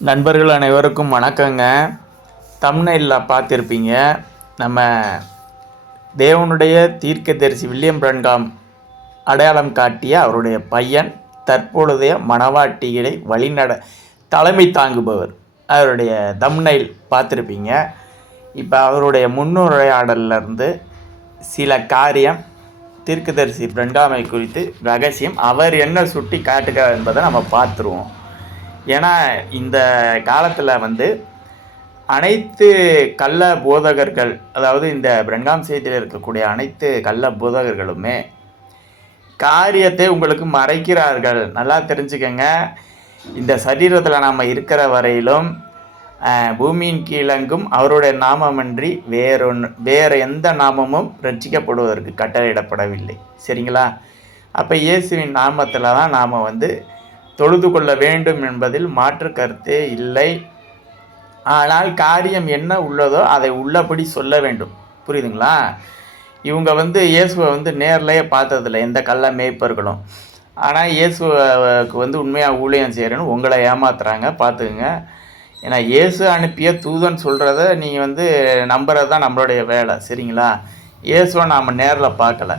நண்பர்கள் அனைவருக்கும் வணக்கங்க. தம்னையில் பார்த்துருப்பீங்க. நம்ம தேவனுடைய தீர்க்கதரிசி வில்லியம் பிரன்காம் அடையாளம் காட்டிய அவருடைய பையன் தற்பொழுதைய மணவாட்டிகளை வழிநட தலைமை தாங்குபவர். அவருடைய தம்னைல் பார்த்துருப்பீங்க. இப்போ அவருடைய முன்னுரையாடல்ல இருந்து சில காரியம் தீர்க்கதரிசி பிரண்டாமை குறித்து ரகசியம் அவர் என்ன சுட்டி காட்டுக என்பதை நம்ம பார்த்துருவோம். ஏன்னா இந்த காலத்தில் வந்து அனைத்து கள்ள போதகர்கள் அதாவது இந்த பிரங்காம் செய்தியில் இருக்கக்கூடிய அனைத்து கள்ள போதகர்களுமே காரியத்தை உங்களுக்கு மறைக்கிறார்கள். நல்லா தெரிஞ்சுக்கங்க. இந்த சரீரத்தில் நாம் இருக்கிற வரையிலும் பூமியின் கீழங்கும் அவருடைய நாமமன்றி வேறொன்று வேறு எந்த நாமமும் ரட்சிக்கப்படுவதற்கு கட்டளையிடப்படவில்லை. சரிங்களா? அப்போ இயேசுவின் நாமத்தில் தான் நாம் வந்து தொழுது கொள்ள வேண்டும் என்பதில் மாற்று கருத்தே இல்லை. ஆனால் காரியம் என்ன உள்ளதோ அதை உள்ளபடி சொல்ல வேண்டும். புரியுதுங்களா? இவங்க வந்து இயேசுவை வந்து நேர்லேயே பார்த்ததில்ல. எந்த கள்ள மேய்ப்பர்களும். ஆனால் இயேசுவுக்கு வந்து உண்மையாக ஊழியம் செய்கிறேன்னு உங்களை ஏமாத்துறாங்க. பார்த்துக்குங்க. ஏன்னா இயேசு அனுப்பிய தூதன் சொல்கிறத நீங்கள் வந்து நம்புறது தான் நம்மளுடைய வேலை. சரிங்களா? இயேசுவை நாம் நேரில் பார்க்கல.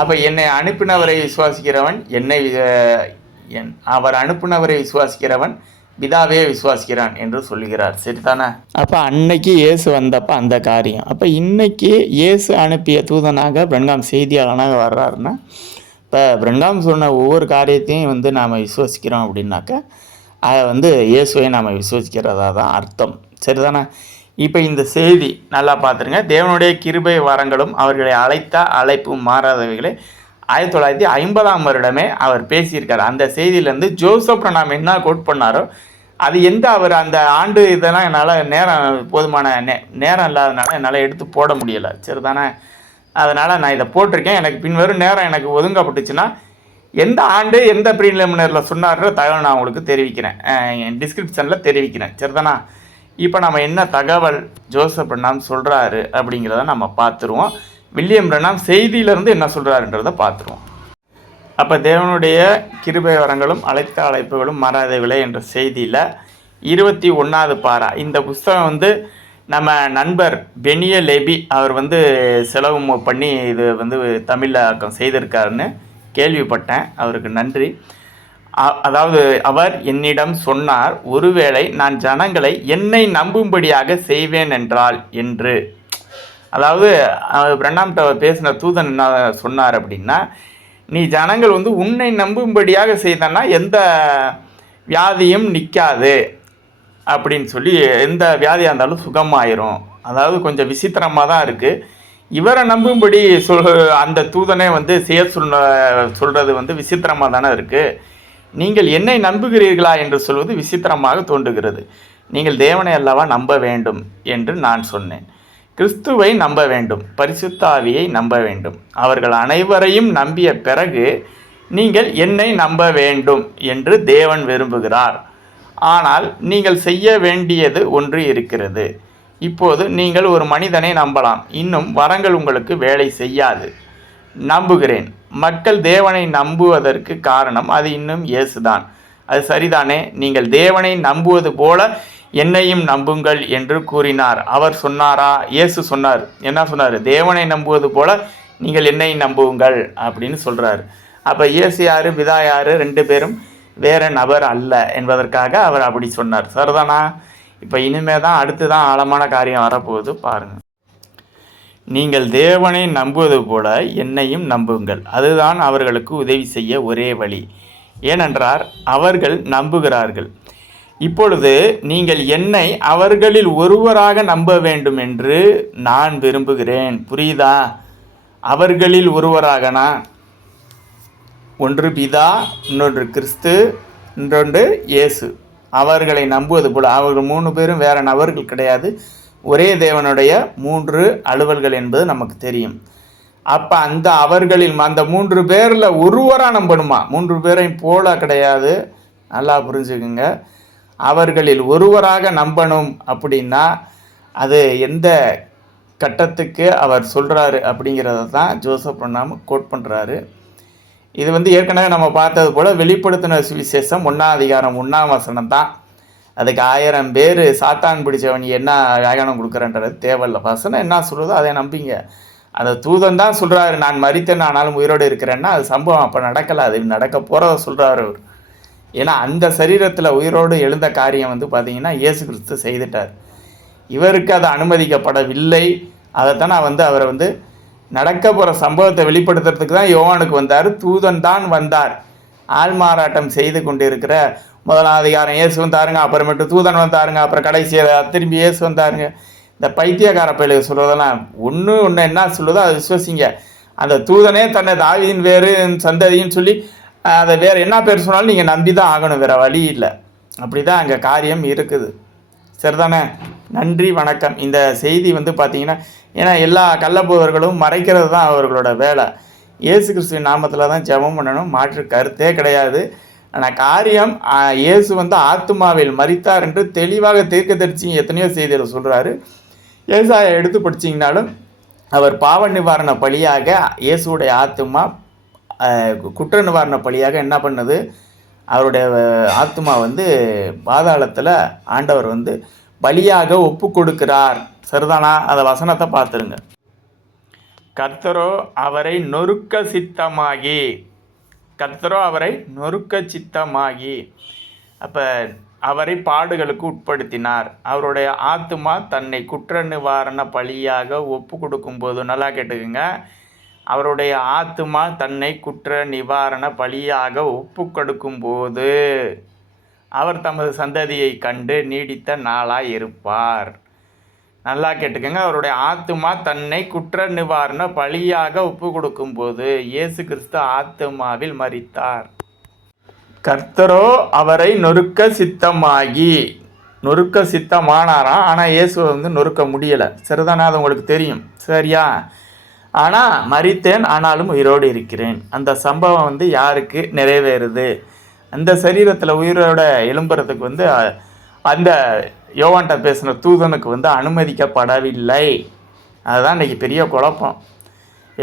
அப்போ என்னை அனுப்பினவரை விசுவாசிக்கிறவன் என்னை என் அவர் அனுப்புனவரை விசுவாசிக்கிறவன் பிதாவே விசுவாசிக்கிறான் என்று சொல்லுகிறார். சரிதானே? அப்போ அன்னைக்கு இயேசு வந்தப்போ அந்த காரியம். அப்போ இன்னைக்கு இயேசு அனுப்பிய தூதனாக பிரங்காம் செய்தியாளனாக வர்றாருன்னா இப்போ பிரங்காம் சொன்ன ஒவ்வொரு காரியத்தையும் வந்து நாம் விசுவாசிக்கிறோம் அப்படின்னாக்கா அதை வந்து இயேசுவை நாம் விசுவாசிக்கிறதா தான் அர்த்தம். சரிதானே? இப்போ இந்த செய்தி நல்லா பார்த்துருங்க தேவனுடைய கிருபை வரங்களும் அவர்களை அழைத்த அழைப்பும் மாறாதவைகளை ஆயிரத்தி தொள்ளாயிரத்தி ஐம்பதாம் வருடமே அவர் பேசியிருக்கார். அந்த செய்தியிலேருந்து ஜோசப் நாம் என்ன கோட் பண்ணாரோ அது எந்த அவர் அந்த ஆண்டு இதெல்லாம் என்னால் நேரம் போதுமான நே நேரம் இல்லாதனால என்னால் எடுத்து போட முடியலை. சரிதானே அதனால் நான் இதை போட்டிருக்கேன். எனக்கு பின்வரும் நேரம் எனக்கு ஒதுங்கப்பட்டுச்சுன்னா எந்த ஆண்டு எந்த ப்ரீலிமினரில் சொன்னார்ன்ற தகவல் நான் உங்களுக்கு தெரிவிக்கிறேன். என் டிஸ்கிரிப்ஷனில் தெரிவிக்கிறேன். சரிதானா இப்போ நம்ம என்ன தகவல் ஜோசப் நாம் சொல்கிறாரு அப்படிங்கிறத நம்ம பார்த்துருவோம். வில்லியம் ரெனாம் செய்தியிலிருந்து என்ன சொல்கிறாருன்றதை பார்த்துருவோம். அப்போ தேவனுடைய கிருபை வரங்களும் அழைத்த அழைப்புகளும் மறாதவில்லை என்ற செய்தியில் இருபத்தி ஒன்றாவது பாரா. இந்த புஸ்தகம் வந்து நம்ம நண்பர் பெனிய லேபி அவர் வந்து செலவு பண்ணி இது வந்து தமிழாக்கம் செய்திருக்காருன்னு கேள்விப்பட்டேன். அவருக்கு நன்றி. அதாவது அவர் என்னிடம் சொன்னார் ஒருவேளை நான் ஜனங்களை என்னை நம்பும்படியாக செய்வேன் என்றால் என்று. அதாவது அவர் பேசின தூதன் என்ன சொன்னார் அப்படின்னா நீ ஜனங்கள் வந்து உன்னை நம்பும்படியாக செய்தன்னா எந்த வியாதியும் நிற்காது அப்படின்னு சொல்லி எந்த வியாதியாக இருந்தாலும் சுகமாயிரும். அதாவது கொஞ்சம் விசித்திரமாக தான் இருக்குது இவரை நம்பும்படி சொல் அந்த தூதனை வந்து செய்ய சொன்ன சொல்கிறது வந்து விசித்திரமாக தானே இருக்குது நீங்கள் என்னை நம்புகிறீர்களா என்று சொல்வது விசித்திரமாக தோன்றுகிறது. நீங்கள் தேவனை அல்லவா நம்ப வேண்டும் என்று நான் சொன்னேன். கிறிஸ்துவை நம்ப வேண்டும் பரிசுத்தாவியை நம்ப வேண்டும். அவர்கள் அனைவரையும் நம்பிய பிறகு நீங்கள் என்னை நம்ப வேண்டும் என்று தேவன் விரும்புகிறார். ஆனால் நீங்கள் செய்ய வேண்டியது ஒன்று இருக்கிறது. இப்போது நீங்கள் ஒரு மனிதனை நம்பலாம். இன்னும் வரங்கள் உங்களுக்கு வேலை செய்யாது. நம்புகிறேன். மக்கள் தேவனை நம்புவதற்கு காரணம் அது இன்னும் இயேசுதான். அது சரிதானே? நீங்கள் தேவனை நம்புவது போல என்னையும் நம்புங்கள் என்று கூறினார். அவர் சொன்னாரா? இயேசு சொன்னார். என்ன சொன்னார்? தேவனை நம்புவது போல நீங்கள் என்னை நம்புங்கள் அப்படின்னு சொல்கிறார் அப்போ இயேசு யாரு? விதா யார்? ரெண்டு பேரும் வேற நபர் அல்ல என்பதற்காக அவர் அப்படி சொன்னார். சரிதானா? இப்போ இனிமே தான் அடுத்து தான் ஆழமான காரியம் வரப்போகுது பாருங்கள் நீங்கள் தேவனை நம்புவது போல என்னையும் நம்புங்கள். அதுதான் அவர்களுக்கு உதவி செய்ய ஒரே வழி. ஏனென்றால் அவர்கள் நம்புகிறார்கள். இப்பொழுது நீங்கள் என்னை அவர்களில் ஒருவராக நம்ப வேண்டும் என்று நான் விரும்புகிறேன். புரியுதா? அவர்களில் ஒருவராகனா? ஒன்று பிதா இன்னொன்று கிறிஸ்து இன்னொன்று இயேசு. அவர்களை நம்புவது போல அவர்கள் மூணு பேரும் வேற நபர்கள் கிடையாது. ஒரே தேவனுடைய மூன்று அலுவல்கள் என்பது நமக்கு தெரியும். அப்போ அந்த அவர்களில் அந்த மூன்று பேரில் ஒருவராக நம்பணுமா? மூன்று பேரையும் போல கிடையாது. நல்லா புரிஞ்சுக்குங்க. அவர்களில் ஒருவராக நம்பணும் அப்படின்னா அது எந்த கட்டத்துக்கு அவர் சொல்கிறாரு அப்படிங்கிறத தான் ஜோசப் பண்ணாமல் கோட் பண்ணுறாரு இது வந்து ஏற்கனவே நம்ம பார்த்தது போல் வெளிப்படுத்தின சுவிசேஷம் ஒன்றாம் அதிகாரம் ஒன்றாம் வசனம் தான். அதுக்கு ஆயிரம் பேர் சாத்தான் பிடிச்சவன் என்ன வியாகனம் கொடுக்குறன்றது தேவையில்ல வசனம் என்ன சொல்லுதோ அதை நம்பிங்க. அந்த தூதன் தான் சொல்கிறாரு நான் மறித்தேன் ஆனாலும் உயிரோடு இருக்கிறேன்னா அது சம்பவம் அப்போ நடக்கலை அது நடக்க போகிறத சொல்கிறாரு அவர். ஏன்னா அந்த சரீரத்தில் உயிரோடு எழுந்த காரியம் வந்து பார்த்தீங்கன்னா இயேசு கிறிஸ்து செய்துட்டார். இவருக்கு அது அனுமதிக்கப்படவில்லை. அதைத்தான் நான் வந்து அவரை வந்து நடக்க போகிற சம்பவத்தை வெளிப்படுத்துறதுக்கு தான் யோவானுக்கு வந்தார். தூதன் தான் வந்தார். ஆள்மாறாட்டம் செய்து கொண்டிருக்கிற முதலாம் அதிகாரம். இயேசு வந்தாருங்க அப்புறமேட்டு தூதன் வந்தாருங்க அப்புறம் கடைசியில் திரும்பி இயேசு வந்தாருங்க இந்த பைத்தியக்கார பயிலுக்கு சொல்கிறதெல்லாம் ஒன்று ஒன்று என்ன சொல்லுதோ அதை விசுவசிங்க. அந்த தூதனே தன்னை தாவியின் வேறு சந்ததின்னு சொல்லி அதை வேறு என்ன பேர் சொன்னாலும் நீங்கள் நம்பி தான் ஆகணும் வேறு வழி இல்லை. அப்படி தான் அங்கே காரியம் இருக்குது. சரிதானே? நன்றி வணக்கம். இந்த செய்தி வந்து பார்த்தீங்கன்னா ஏன்னா எல்லா கள்ளப்போவர்களும் மறைக்கிறது தான் அவர்களோட வேலை. இயேசு கிறிஸ்துவின் நாமத்தில் தான் ஜெபம் பண்ணணும் மாற்று கருத்தே கிடையாது. ஆனால் காரியம் இயேசு வந்து ஆத்துமாவில் மறித்தார் என்று தெளிவாக தீர்க்க தரிச்சிங்க எத்தனையோ செய்தியில் சொல்கிறாரு ஏசாயை எடுத்து படிச்சிங்கனாலும் அவர் பாவ நிவாரண பலியாக இயேசுடைய ஆத்துமா குற்ற நிவாரண பலியாக என்ன பண்ணுது? அவருடைய ஆத்மா ஆத்துமா வந்து பாதாளத்தில் ஆண்டவர் வந்து பலியாக ஒப்பு கொடுக்கிறார். சரிதானா? அந்த வசனத்தை பார்த்துருங்க. கர்த்தரோ அவரை நொறுக்க சித்தமாகி. கர்த்தரோ அவரை நொறுக்க சித்தமாகி. அப்போ அவரை பாடுகளுக்கு உட்படுத்தினார். அவருடைய ஆத்துமா தன்னை குற்ற நிவாரண பலியாக ஒப்பு கொடுக்கும்போது நல்லா கேட்டுக்குங்க. அவருடைய ஆத்துமா தன்னை குற்ற நிவாரண பலியாக ஒப்பு கொடுக்கும்போது அவர் தமது சந்ததியை கண்டு நீடித்த நாளாக இருப்பார். நல்லா கேட்டுக்கோங்க. அவருடைய ஆத்துமா தன்னை குற்ற நிவாரண பலியாக ஒப்பு கொடுக்கும்போது இயேசு கிறிஸ்து ஆத்துமாவில் மறித்தார் கர்த்தரோ அவரை நொறுக்க சித்தமாகி நொறுக்க சித்தமானாராம் ஆனால் இயேசு வந்து நொறுக்க முடியலை. சரிதானே அது உங்களுக்கு தெரியும். சரியா? ஆனால் மறித்தேன் ஆனாலும் உயிரோடு இருக்கிறேன். அந்த சம்பவம் வந்து யாருக்கு நிறைவேறுது? அந்த சரீரத்தில் உயிரோட எழும்புறதுக்கு வந்து அந்த யோவான்ட்ட பேசின தூதனுக்கு வந்து அனுமதிக்கப்படவில்லை. அதுதான் இன்றைக்கி பெரிய குழப்பம்.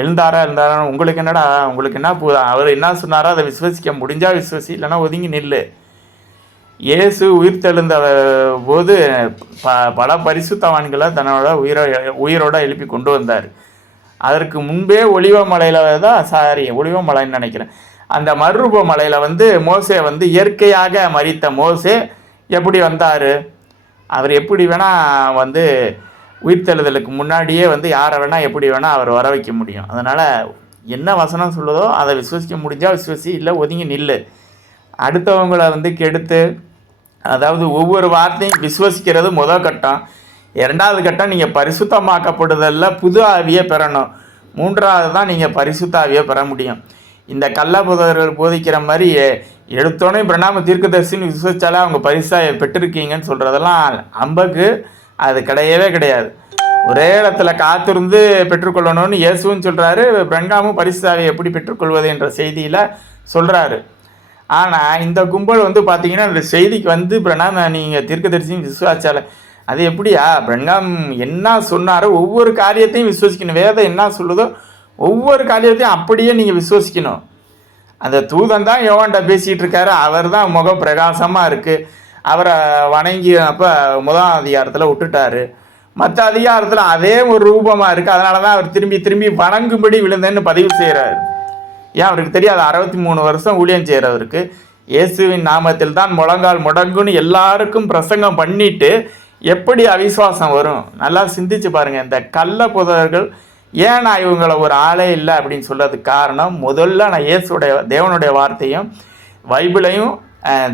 எழுந்தாரா இருந்தாரா உங்களுக்கு என்னடா உங்களுக்கு என்ன பு அவர் என்ன சொன்னாரோ அதை விசுவசிக்க முடிஞ்சால் விசுவசி இல்லைன்னா ஒதுங்கி நில்லு. இயேசு உயிர் தெழுந்த போது ப பல பரிசுத்தவான்களை தன்னோட உயிரை உயிரோட எழுப்பி கொண்டு வந்தார். அதற்கு முன்பே ஒளிவ மலையில் தான் சாரி ஒளிவ மலைன்னு நினைக்கிறேன். அந்த மறுரூப மலையில் வந்து மோசே வந்து இயற்கையாக மறித்த மோசே எப்படி வந்தார்? அவர் எப்படி வேணால் வந்து உயிர்த்தெழுதலுக்கு முன்னாடியே வந்து யாரை வேணால் எப்படி வேணால் அவர் வர வைக்க முடியும். அதனால் என்ன வசனம் சொல்லுதோ அதை விசுவசிக்க முடிஞ்சால் விசுவசி இல்லை ஒதுங்கி நில்லு. அடுத்தவங்களை வந்து கெடுத்து அதாவது ஒவ்வொரு வார்த்தையும் விசுவசிக்கிறது முதல் கட்டம். இரண்டாவது கட்டம் நீங்கள் பரிசுத்தமாக்கப்படுதல்ல புது ஆவியை பெறணும். மூன்றாவது தான் நீங்கள் பரிசுத்த ஆவியை பெற முடியும். இந்த கள்ள புதர்கள் போதிக்கிற மாதிரி எடுத்தோடனே பிரணாம தீர்க்கதரிசின்னு விசுவசிச்சாலே அவங்க பரிசாக பெற்றிருக்கீங்கன்னு சொல்கிறதெல்லாம் அம்பக்கு அது கிடையவே கிடையாது. ஒரே இடத்துல காத்திருந்து பெற்றுக்கொள்ளணும்னு இயேசுவும் சொல்கிறாரு பிரங்காமும் பரிசாவை எப்படி பெற்றுக்கொள்வது என்ற செய்தியில் சொல்கிறாரு ஆனால் இந்த கும்பல் வந்து பார்த்தீங்கன்னா இந்த செய்திக்கு வந்து பிரணாம நீங்கள் தீர்க்கதரிசியும் விசுவாச்சாலை அது எப்படியா? பிரங்காம் என்ன சொன்னாரோ ஒவ்வொரு காரியத்தையும் விசுவசிக்கணும். வேதம் என்ன சொல்லுதோ ஒவ்வொரு காரியத்தையும் அப்படியே நீங்கள் விசுவசிக்கணும். அந்த தூதன் தான் யோவான்ட்ட பேசிகிட்டு இருக்காரு அவர் தான் முகம் பிரகாசமாக இருக்குது அவரை வணங்கி அப்போ முதல் அதிகாரத்தில் விட்டுட்டாரு. மற்ற அதிகாரத்தில் அதே ஒரு ரூபமாக இருக்குது அதனால தான் அவர் திரும்பி திரும்பி வணங்கும்படி விழுந்தேன்னு பதிவு செய்கிறாரு ஏன்? அவருக்கு தெரியாது. அறுபத்தி மூணு வருஷம் ஊழியம் செய்கிறவருக்கு இயேசுவின் நாமத்தில் தான் முழங்கால் முடங்குன்னு எல்லாருக்கும் பிரசங்கம் பண்ணிட்டு எப்படி அவிசுவாசம் வரும்? நல்லா சிந்திச்சு பாருங்க இந்த கள்ள புதர்கள் ஏன் நான் இவங்களை ஒரு ஆளே இல்லை அப்படின்னு சொல்றதுக்கு காரணம் முதல்ல நான் இயேசுடைய தேவனுடைய வார்த்தையும் பைபிளையும்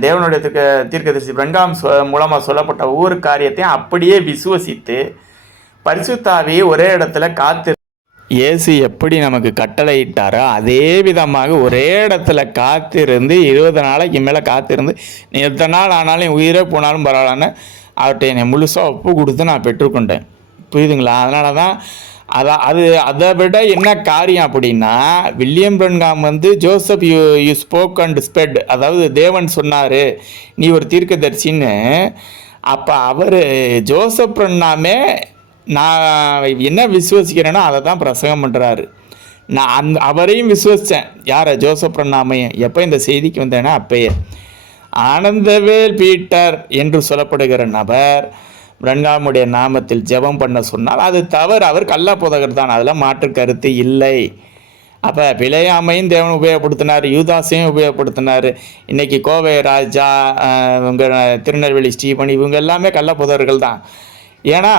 தேவனுடைய தீர்க்க தீர்க்கதரிசி பிரங்காம் மூலமாக சொல்லப்பட்ட ஒவ்வொரு காரியத்தையும் அப்படியே விசுவசித்து பரிசுத்தாவியை ஒரே இடத்துல காத்து இயேசு எப்படி நமக்கு கட்டளையிட்டாரோ அதே விதமாக ஒரே இடத்துல காத்திருந்து இருபது நாளைக்கு மேலே காத்திருந்து நீ எத்தனை நாள் ஆனாலும் என் உயிரே போனாலும் பரவாயில்லன்னு அவர்கிட்ட என்னை முழுசாக ஒப்பு கொடுத்து நான் பெற்றுக்கொண்டேன். புரியுதுங்களா? அதனால தான் அதான் அது அதை விட என்ன காரியம் அப்படின்னா வில்லியம் பிரன்காம் வந்து Joseph you you spoke and sped. அதாவது தேவன் சொன்னார் நீ ஒரு தீர்க்கதரிசின்னு. அப்போ அவர் ஜோசப் பிரன்னாமே நான் என்ன விசுவசிக்கிறேனோ அதை தான் பிரசங்கம் பண்ணுறாரு நான் அந் அவரையும் விசுவசித்தேன் யாரை? ஜோசப் பிரண்ணாமையன் எப்போ இந்த செய்திக்கு வந்தேன்னா அப்பயே. ஆனந்தவேல் பீட்டர் என்று சொல்லப்படுகிற நபர் பிரன்காமுடைய நாமத்தில் ஜெபம் பண்ண சொன்னால் அது தவறு. அவர் கல்லா போதகர் தான். அதில் மாற்று கருத்து இல்லை. அப்போ பிழையாமையும் தேவன் உபயோகப்படுத்தினார். யூதாஸையும் உபயோகப்படுத்தினார். இன்றைக்கி கோவை ராஜா இவங்க திருநெல்வேலி ஸ்டீபன் இவங்க எல்லாமே கள்ளப்புதர்கள் தான். ஏன்னா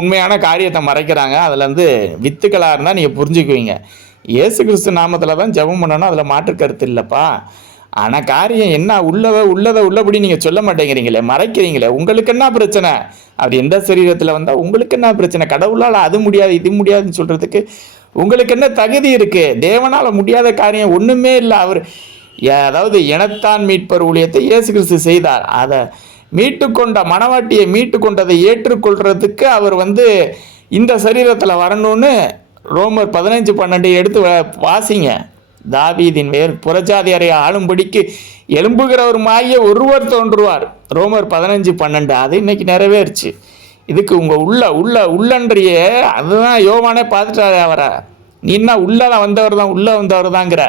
உண்மையான காரியத்தை மறைக்கிறாங்க. அதுலேருந்து வந்து வித்துக்களாக இருந்தால் நீங்கள் புரிஞ்சுக்குவீங்க. இயேசு கிறிஸ்து நாமத்தில் தான் ஜெபம் பண்ணணும் அதில் மாற்று கருத்து இல்லைப்பா. ஆனால் காரியம் என்ன? உள்ளதை உள்ளதை உள்ளபடி நீங்கள் சொல்ல மாட்டேங்கிறீங்களே மறைக்கிறீங்களே உங்களுக்கு என்ன பிரச்சனை? அப்படி எந்த சரீரத்தில் வந்தால் உங்களுக்கு என்ன பிரச்சனை? கடவுளால் அது முடியாது இது முடியாதுன்னு சொல்கிறதுக்கு உங்களுக்கு என்ன தகுதி இருக்குது தேவனால் முடியாத காரியம் ஒன்றுமே இல்லை. அவர் அதாவது இனத்தான் மீட்பர் ஊழியத்தை இயேசு கிறிஸ்து செய்தார். அதை மீட்டுக்கொண்ட மணவாட்டியை மீட்டு கொண்டதை ஏற்றுக்கொள்றதுக்கு அவர் வந்து இந்த சரீரத்தில் வரணும்னு ரோமர் பதினஞ்சு பன்னெண்டு எடுத்து வாசிங்க. தாவீதின் வேர் புறஜாதியரை ஆளும்படிக்கு எழும்புகிறவருமாகிய ஒருவர் தோன்றுவார். ரோமர் பதினஞ்சு பன்னெண்டு அது இன்னைக்கு நிறைவேறுச்சு. இதுக்கு உங்கள் உள்ள உள்ள உள்ளன்றிய அதுதான் யோவானே பார்த்துட்டாரு அவரை. நீ என்ன உள்ளே வந்தவர் தான் உள்ளே வந்தவர் தாங்கிற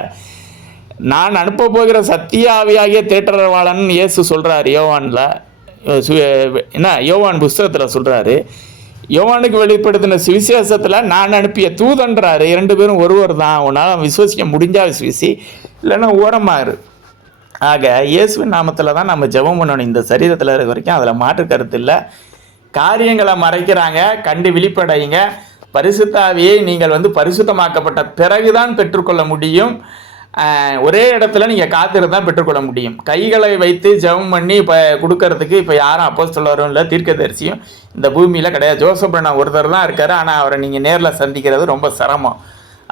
நான் அனுப்ப போகிற சத்தியாவியாகிய தேட்டரவாளன் இயேசு சொல்கிறார் யோவானில். என்ன யோவான் புஸ்தகத்தில் சொல்கிறாரு யோவானுக்கு வெளிப்படுத்தின சுவிசேஷத்தில் நான் அனுப்பிய தூதன்றாரு இரண்டு பேரும் ஒருவர் தான் உன்னால் விசுவசிக்க முடிஞ்சா விசுவசி இல்லைன்னா ஓரமாறு ஆக இயேசுவின் நாமத்தில் தான் நம்ம ஜெபம் பண்ணணும். இந்த சரீரத்தில் இருக்க வரைக்கும் அதில் மாற்று கருத்து இல்லை. காரியங்களை மறைக்கிறாங்க கண்டு விழிப்படையுங்க. பரிசுத்தாவியை நீங்கள் வந்து பரிசுத்தமாக்கப்பட்ட பிறகுதான் பெற்றுக்கொள்ள முடியும். ஒரே இடத்துல நீங்கள் காத்திருந்தால் தான் பெற்றுக்கொள்ள முடியும். கைகளை வைத்து ஜெபம் பண்ணி இப்போ கொடுக்கறதுக்கு இப்போ யாரும் அப்போ அப்போஸ்தலரும் இல்லை தீர்க்கதரிசியும் இந்த பூமியில் கிடையாது. ஜோசப் அண்ணா ஒருத்தர் தான் இருக்கார். ஆனால் அவரை நீங்கள் நேரில் சந்திக்கிறது ரொம்ப சிரமம்.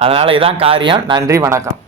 அதனால் இதான் காரியம். நன்றி வணக்கம்.